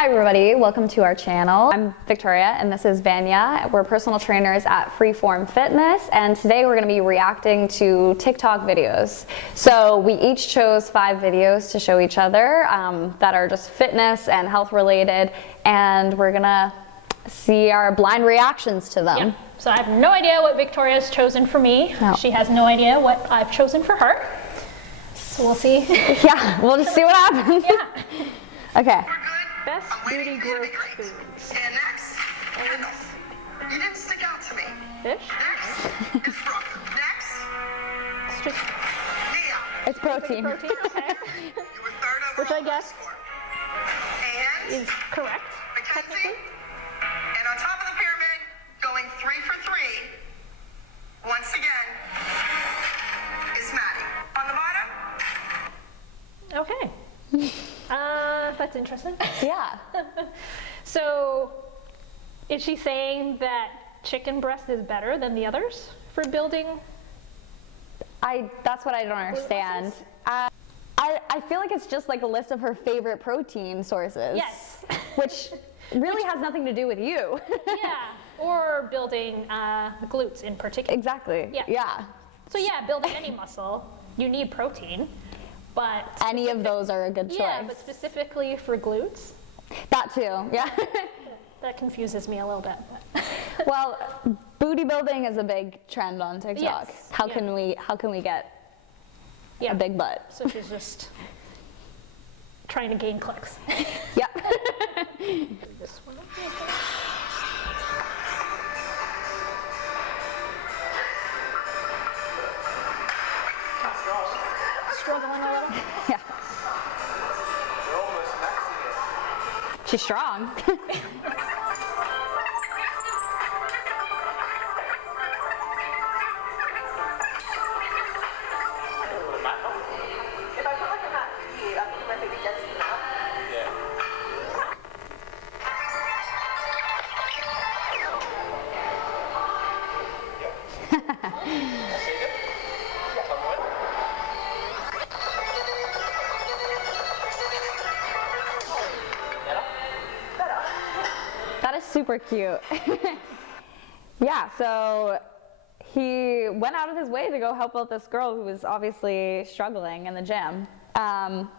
Hi everybody, welcome to our channel. I'm Victoria and this is Vanya. We're personal trainers at Freeform Fitness, and today we're going to be reacting to TikTok videos. So we each chose 5 videos to show each other that are just fitness and health related, and we're going to see our blind reactions to them. Yeah. So I have no idea what Victoria's chosen for me. No. She has no idea what I've chosen for her. So we'll see. Yeah, we'll just see what happens. Yeah. Okay. Best beauty growth foods. And next, candles. You didn't stick out to me. Fish? Next is Brooke. Next, It's just Mia. It's protein. protein, okay. You were third overall. Which I guess score. And is correct, Mackenzie. technically. And on top of the pyramid, going 3 for 3, once again, is Maddie. On the bottom, Okay. That's interesting. Yeah. So, is she saying that chicken breast is better than the others for building? That's what I don't understand. I feel like it's just like a list of her favorite protein sources. Yes. Which really has nothing to do with you. Yeah. Or building glutes in particular. Exactly. Yeah. Yeah. So yeah, building any muscle, you need protein, but Any of those are a good choice. yeah, but specifically for glutes, That too. Yeah. that confuses me a little bit. But Well, booty building is a big trend on TikTok. Yes, How yeah. can we get yeah, a big butt? so she's just trying to gain clicks. Yep. This one. Struggling a little. Yeah. She's strong. if I put like a mat to you, I think my baby gets the mat. That is super cute. Yeah, so he went out of his way to go help out this girl who was obviously struggling in the gym,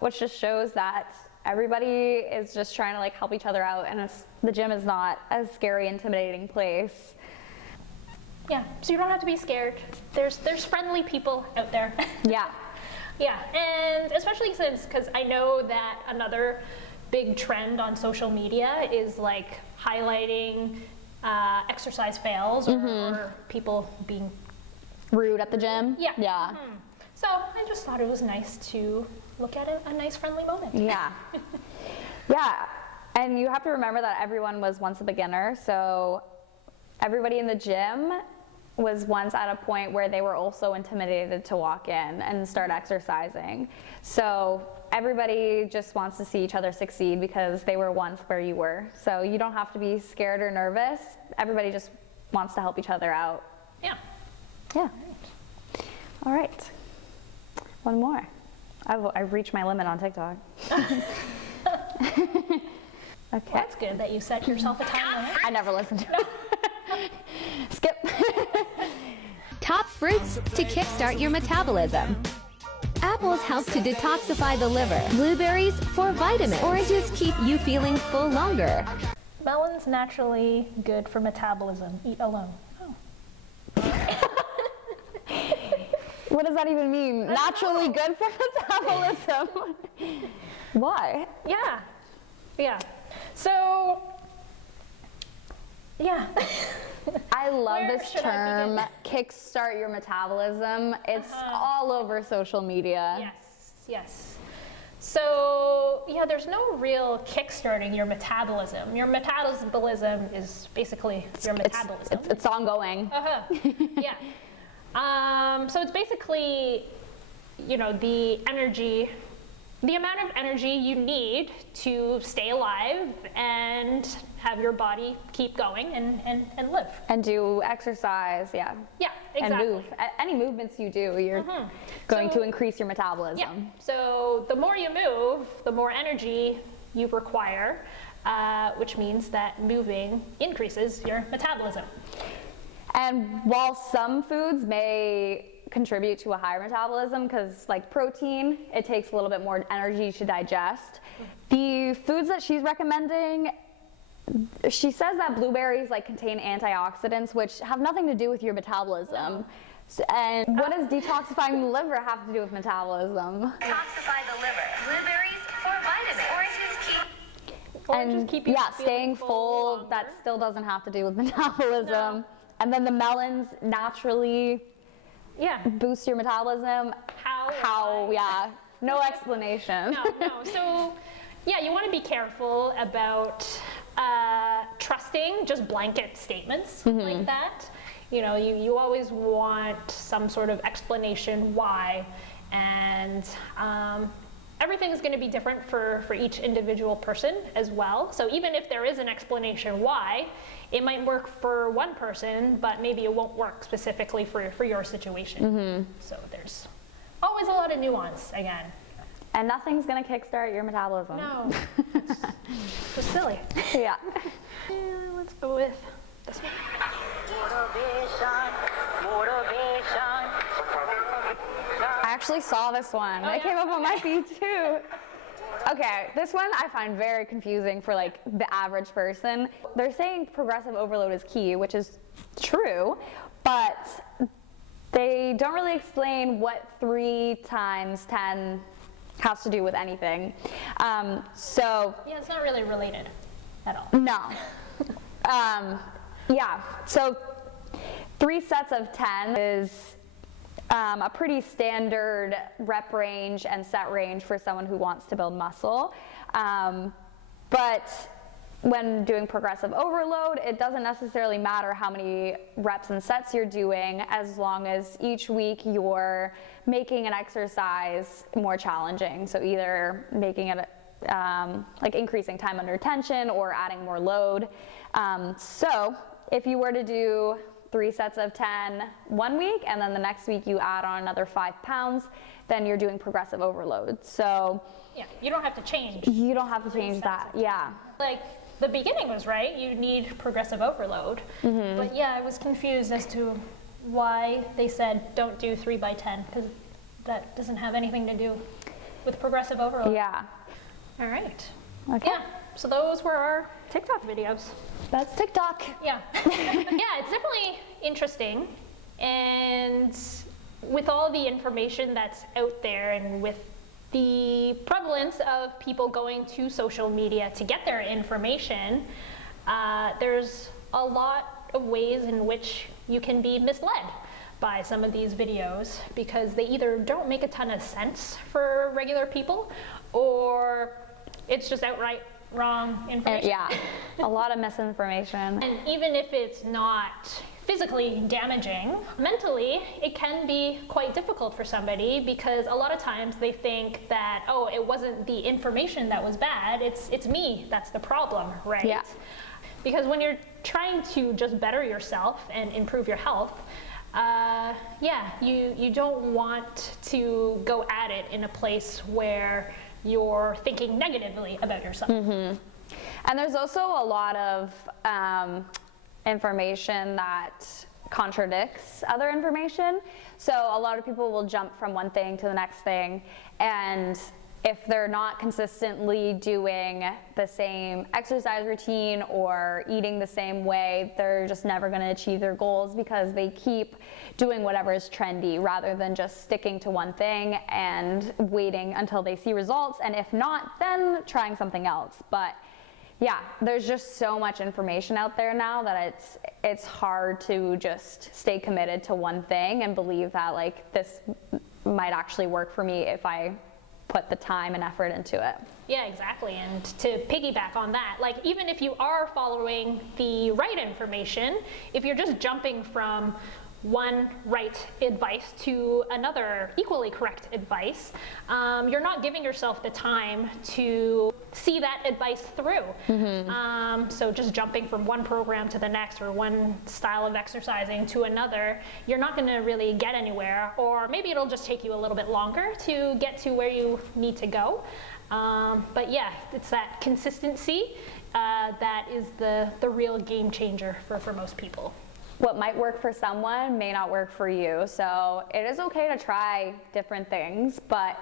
which just shows that everybody is just trying to like help each other out, and the gym is not a scary, intimidating place. Yeah, so you don't have to be scared. There's friendly people out there. Yeah. Yeah, and especially because I know that another big trend on social media is like highlighting exercise fails or people being Rude at the gym? yeah. Yeah. So I just thought it was nice to look at a nice friendly moment. Yeah. Yeah. And you have to remember that everyone was once a beginner, so everybody in the gym was once at a point where they were also intimidated to walk in and start exercising. So everybody just wants to see each other succeed because they were once where you were. So you don't have to be scared or nervous. Everybody just wants to help each other out. Yeah. Yeah. All right. One more. I've reached my limit on TikTok. Okay. That's good that you set yourself a time limit. I never listened to it. Skip. Top fruits to kickstart your metabolism. Apples help to detoxify the liver. Blueberries for vitamins. Oranges keep you feeling full longer. Melon's naturally good for metabolism. Eat alone. Oh. What does that even mean? Naturally good for metabolism. Why? Yeah. Yeah. So, yeah. I love Where this should I term, kickstart your metabolism. It's all over social media. Yes, yes. So, yeah, there's no real kickstarting your metabolism. Your metabolism is basically your metabolism. It's ongoing. Yeah. So it's basically, you know, the amount of energy you need to stay alive and have your body keep going and live. And do exercise, yeah. Yeah, exactly. And move. Any movements you do, you're going So- to increase your metabolism. Yeah. So the more you move, the more energy you require, which means that moving increases your metabolism. And while some foods may contribute to a higher metabolism, because like protein, it takes a little bit more energy to digest, the foods that she's recommending, she says that blueberries like contain antioxidants, which have nothing to do with your metabolism. And what does detoxifying the liver have to do with metabolism? Detoxify the liver. Blueberries for vitamins. Oranges keep you Yeah, feeling staying full, longer. that still doesn't have to do with metabolism. No. And then the melons naturally Yeah. boost your metabolism. How? Yeah, no explanation. No. So, yeah, you want to be careful about trusting just blanket statements like that. You know, you always want some sort of explanation why, and everything's going to be different for each individual person as well. So even if there is an explanation why, it might work for one person, but maybe it won't work specifically for your situation. So there's always a lot of nuance again. And nothing's gonna kickstart your metabolism. No, it's just silly. Yeah. Let's go with this one. I actually saw this one. It came up on my feed too. Okay, this one I find very confusing for like the average person. They're saying progressive overload is key, which is true, but they don't really explain what 3 times 10 has to do with anything. So Yeah, it's not really related at all. no. Yeah, so 3 sets of 10 is a pretty standard rep range and set range for someone who wants to build muscle. But when doing progressive overload, it doesn't necessarily matter how many reps and sets you're doing, as long as each week you're making an exercise more challenging. So either making it like increasing time under tension or adding more load. So if you were to do 3 sets of 10 one week and then the next week you add on another 5 pounds, then you're doing progressive overload. So Yeah, you don't have to change. you don't have to change that. Yeah. Like, the beginning was right, you need progressive overload. But yeah, I was confused as to why they said don't do 3 by 10, because that doesn't have anything to do with progressive overload. Yeah. All right. Okay. Yeah, so those were our TikTok videos. That's TikTok. Yeah. Yeah, it's definitely interesting. And with all the information that's out there and with the prevalence of people going to social media to get their information, there's a lot of ways in which you can be misled by some of these videos, because they either don't make a ton of sense for regular people, or it's just outright wrong information. Yeah. A lot of misinformation. And even if it's not physically damaging, mentally it can be quite difficult for somebody, because a lot of times they think that, oh, it wasn't the information that was bad, it's me that's the problem, right? Yeah. Because when you're trying to just better yourself and improve your health, you don't want to go at it in a place where you're thinking negatively about yourself. And there's also a lot of information that contradicts other information. So a lot of people will jump from one thing to the next thing, and if they're not consistently doing the same exercise routine or eating the same way, they're just never going to achieve their goals, because they keep doing whatever is trendy rather than just sticking to one thing and waiting until they see results, and if not, then trying something else. But yeah, there's just so much information out there now that it's hard to just stay committed to one thing and believe that like this might actually work for me if I put the time and effort into it. Yeah, exactly. And to piggyback on that, like, even if you are following the right information, if you're just jumping from one right advice to another equally correct advice, you're not giving yourself the time to see that advice through. So just jumping from one program to the next, or one style of exercising to another, you're not going to really get anywhere, or maybe it'll just take you a little bit longer to get to where you need to go. But yeah, it's that consistency that is the real game changer for most people. What might work for someone may not work for you. So it is okay to try different things, but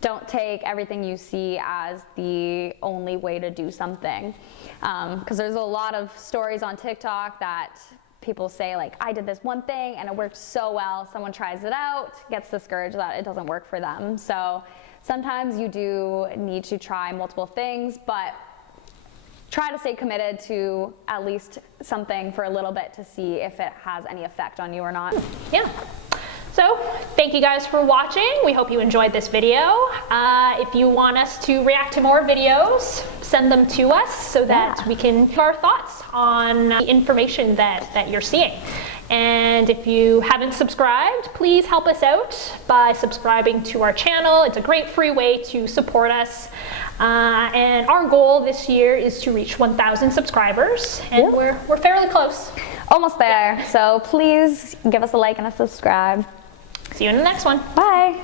don't take everything you see as the only way to do something. Because there's a lot of stories on TikTok that people say, like, I did this one thing and it worked so well. Someone tries it out, gets discouraged that it doesn't work for them. So sometimes you do need to try multiple things, but try to stay committed to at least something for a little bit to see if it has any effect on you or not. Yeah. So thank you guys for watching. We hope you enjoyed this video. If you want us to react to more videos, send them to us so that we can give our thoughts on the information that you're seeing. And if you haven't subscribed, please help us out by subscribing to our channel. It's a great free way to support us. And our goal this year is to reach 1,000 subscribers, and we're fairly close. Almost there. So please give us a like and a subscribe. See you in the next one. Bye.